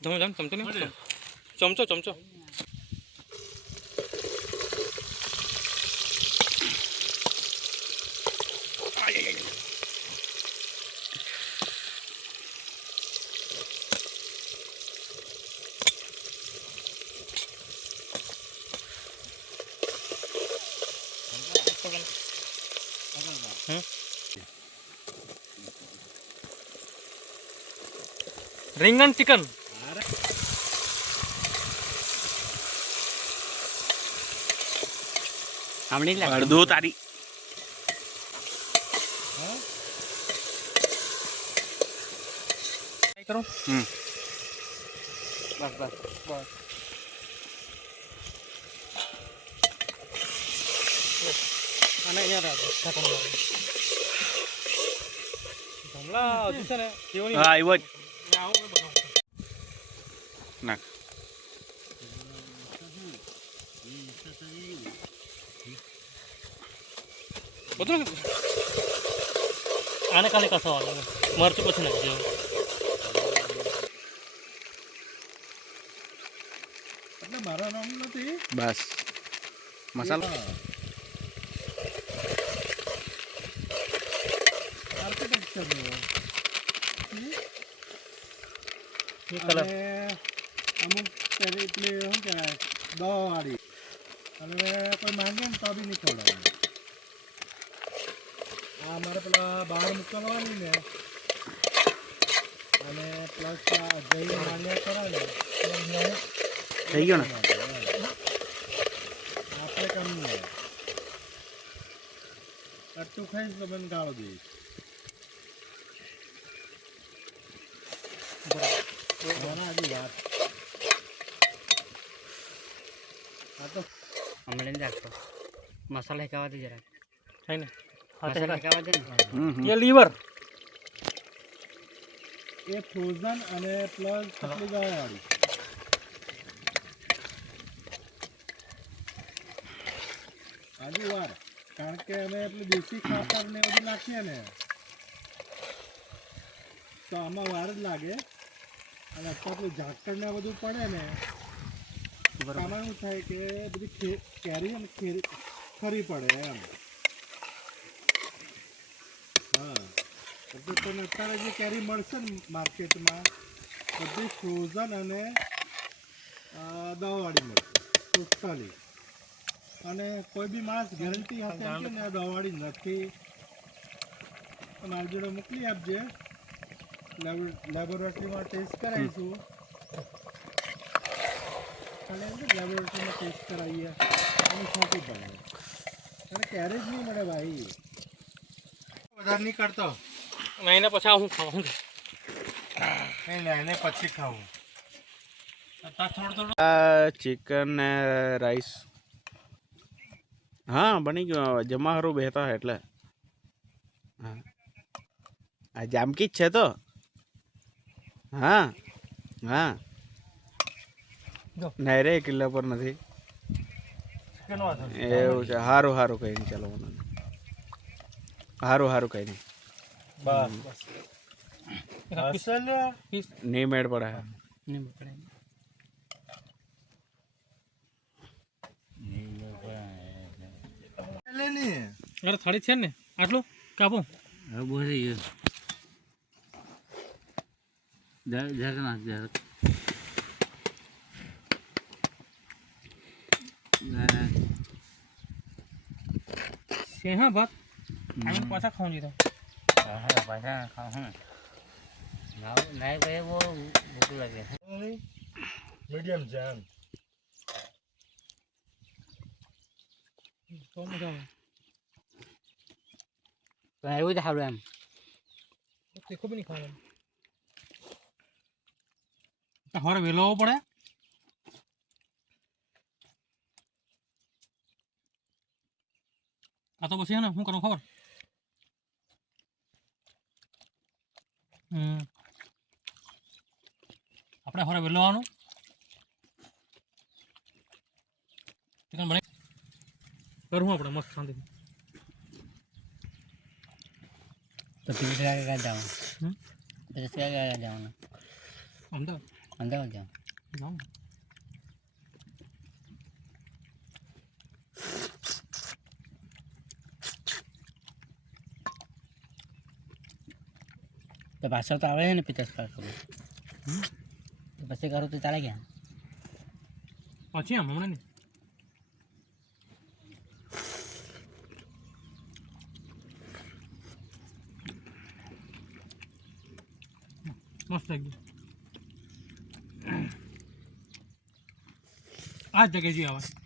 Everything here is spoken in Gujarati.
જમ ચમચો ને ચમચો ચમચો રીંગણ ચિકન અડધો તારી કરો બસ બસ બસ અને અહીંયા હજુ છે ને હા આવ્યો જ નાખ બધું આને કાલે કસો મરચું પછી નાખજો એટલે મારા નામ નથી બસ મસાલો આર્કિટેક્ચર કલર અમુક પેલી શું કહેવાય દવાવાળી અને કોઈ માંગે ને તો બી નહીં ખવડાવે આ અમારે પેલા બહાર મૂકવાની ને અને પ્લસ જઈ માન્યા કરાવે થઈ ગયો ને આપણે કામ નહીં અટું ખાઈશ તો મને ગાળો દઈશ વાત હા તો હમણાં રાખો મસાલા હેકાવા દે જરા થાય ને મસાલા હેકાવા દે ને એ લીવર એ ફ્રોઝન અને પ્લસ કેટલી દવાવાળી આજુ વાર કારણ કે અમે પેલું દેશી ખાતર ને બધું નાખીએ ને તો આમાં વાર જ લાગે અને અત્યારે પેલું ઝાકળ ને બધું પડે ને આમાં શું થાય કે બધી કેરી અને ખરી પડે એમ હા એટલે તને અત્યારે જે કેરી મળશે ને માર્કેટમાં બધી ફ્રોઝન અને દવાવાળી મળશે ટોટલી અને કોઈ બી માણસ ગેરંટી આપે કે ને દવાવાળી નથી મારી જોડે મોકલી આપજે લેબોરેટરીમાં ટેસ્ટ કરાવીશું ખાલી લેબોરેટરીમાં ટેસ્ટ કરાવીએ અને છોટી પડે અને ક્યારે જ નહીં મળે ભાઈ વધારે નહીં કરતો નહીં ને પછી હું ખાવું નહીં એને પછી ખાવું થોડું થોડું ચિકન ને રાઈસ હા બની ગયો જમા હારું બેહતા હે એટલે હા આ જામકી જ છે તો હા હા નહીં રે કિલ્લા પર નથી એવું છે સારું સારું કઈ નહીં ચાલો સારું સારું કઈ નહીં બસ નહીં મેળ પડે નહીં પકડે અરે થાળી છે ને આટલું કાપો હવે બહુ થઈ ગયું જરાક નાખ જરાક છે હા ભાત આને પાછા ખાવું જીધા પાછા ખાવું નહીં ભાઈ બહુ ભૂખ લાગે મીડિયમ છે એમ તો મજા પણ એવું જ સારું એમ આવે તીખું બી નહીં ખાવાનું હવારે વહેલો આવવો પડે આ તો પછી હે ને શું કરવું ખબર આપણે હવારે વહેલો આવવાનું ચિકન બને કરવું આપણે મસ્ત શાંતિથી તો પીઠ લાગે કાઢ જવાનું પછી ક્યાં જવાનું? અમદાવાદ અમદાવાદ જાવ. જાઉં તો પાછળ તો આવે છે ને 50 પાસ કરું. તો પછી કરું તો ચાલે ગયા. પછી આમ હમણાં નહીં મસ્ત એકદમ આ જગ્યાએ જઈ આવા